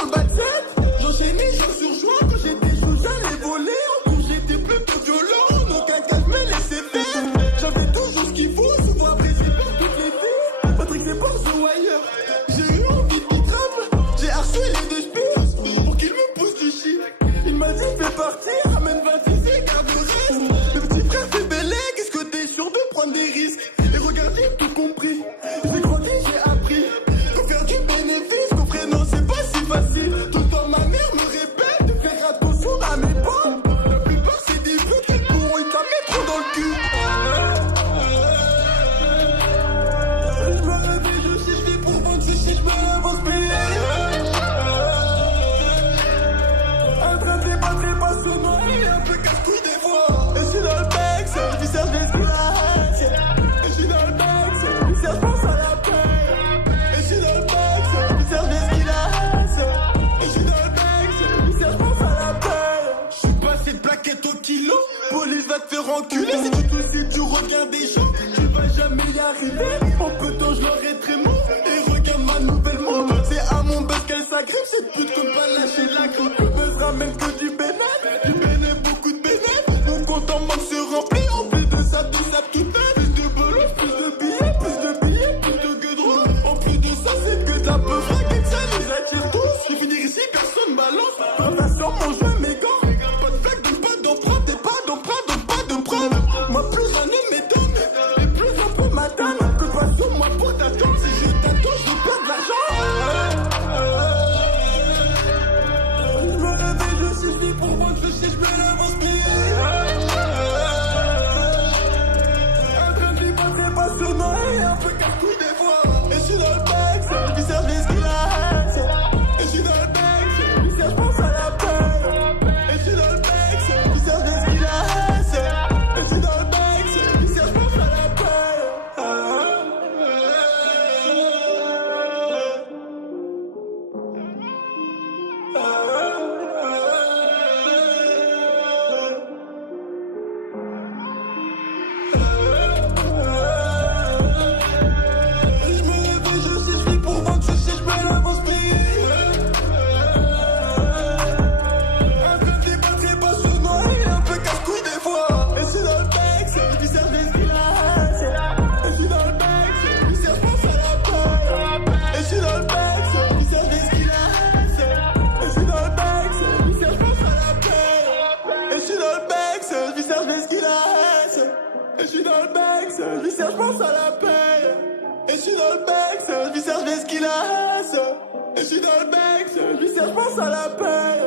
dans le back-set. J'enchaînais jour sur jour. Quand j'étais chaud, j'allais voler. En cours, j'étais plutôt violent. Donc un cas, je me laissais faire. J'avais toujours ce qu'il faut. Souvent après, j'ai peur toutes les filles. Patrick, c'est Bordeaux ou ailleurs. J'ai eu envie de qu'il trame. J'ai harcelé de spire pour qu'il me pousse du shit. Il m'a dit, fais partir. Ramène 26 et garde le reste. Le petit frère fait belle. Qu'est-ce que t'es sûr de prendre des risques? Et regarde, j'ai tout compris. J'ai grandi, j'ai appris. Faut faire du bénéfice. Mon frère, non, c'est pas si facile. Tout le temps, ma mère me répète de faire attention à mes pas. La plupart, c'est des vieux qui pourront y taper trop dans le cul. Je me réveille, je sais, je vis pour vendre, je sais, je me lève en un train de débattre, passionnant et un peu casse-couille des fois. Et je suis dans le bec, c'est du Serge Esquilasse. Et je suis dans le bec, c'est du Serge, pense à la paix. Et je suis dans le bec, c'est du Serge Esquilasse. Et je suis dans le bec, c'est du Serge, pense à la paix. Je suis passé de plaquette au kilo. Police va te faire enculer. Si tu tousses, si tu regardes des gens, tu vas jamais y arriver. En peu de temps, je leur ai très mort. Et regarde ma nouvelle montre. C'est à mon buzz qu'elle s'agrippe. Cette pute comme pas lâcher la grippe. Le buzz ramène que du bénéf. Du bénéf, beaucoup de bénéf. Mon compte en banque se remplit. En plus de ça tout fait. Plus de belouf, plus de billets, plus de gueudrons. En plus de ça, c'est que de la peu frague. Ça les attire tous. Je vais finir ici, personne balance. Attention, mon jeu, mes gants. Pas de flag, donc pas d'empreinte. Et pas d'empreinte, donc pas de preuve. Moi, plus j'en ai mes donnes. Et plus un peu ma dame. Que pas sur moi pour t'attendre. Si je t'attends, je perds de l'argent. Je me réveille, je sais, je vis pour moi, je sais, je me lève en un train de vivre très passionnant et un peu casse-couille des fois. Et je suis dans le bec, c'est du Serge Esquilasse. Et je suis dans le bec, c'est du Serge, pense à la paix. Et je suis dans le bec, c'est du Serge Esquilasse. Et je suis dans le bec, c'est du Serge, pense à la Je me réveille, je sais, je vis pour vendre, je sais, je me lève en un train de débattre, très passionnant et un peu casse-couille des fois. Et je suis dans le bec, c'est du Serge Esquilasse. Et je suis dans le bec, c'est du Serge, pense à la paix. Et je suis dans le bec, c'est du Serge Esquilasse. Et je suis dans le bec, c'est du Serge, pense à la paix. Et je suis dans le bec, c'est du Serge Esquilasse. Et je suis dans le bec, c'est du Serge, pense à la paix. Et je suis dans le bec, c'est du Serge Esquilasse. Et je suis dans le bec, c'est du Serge, pense à la paix.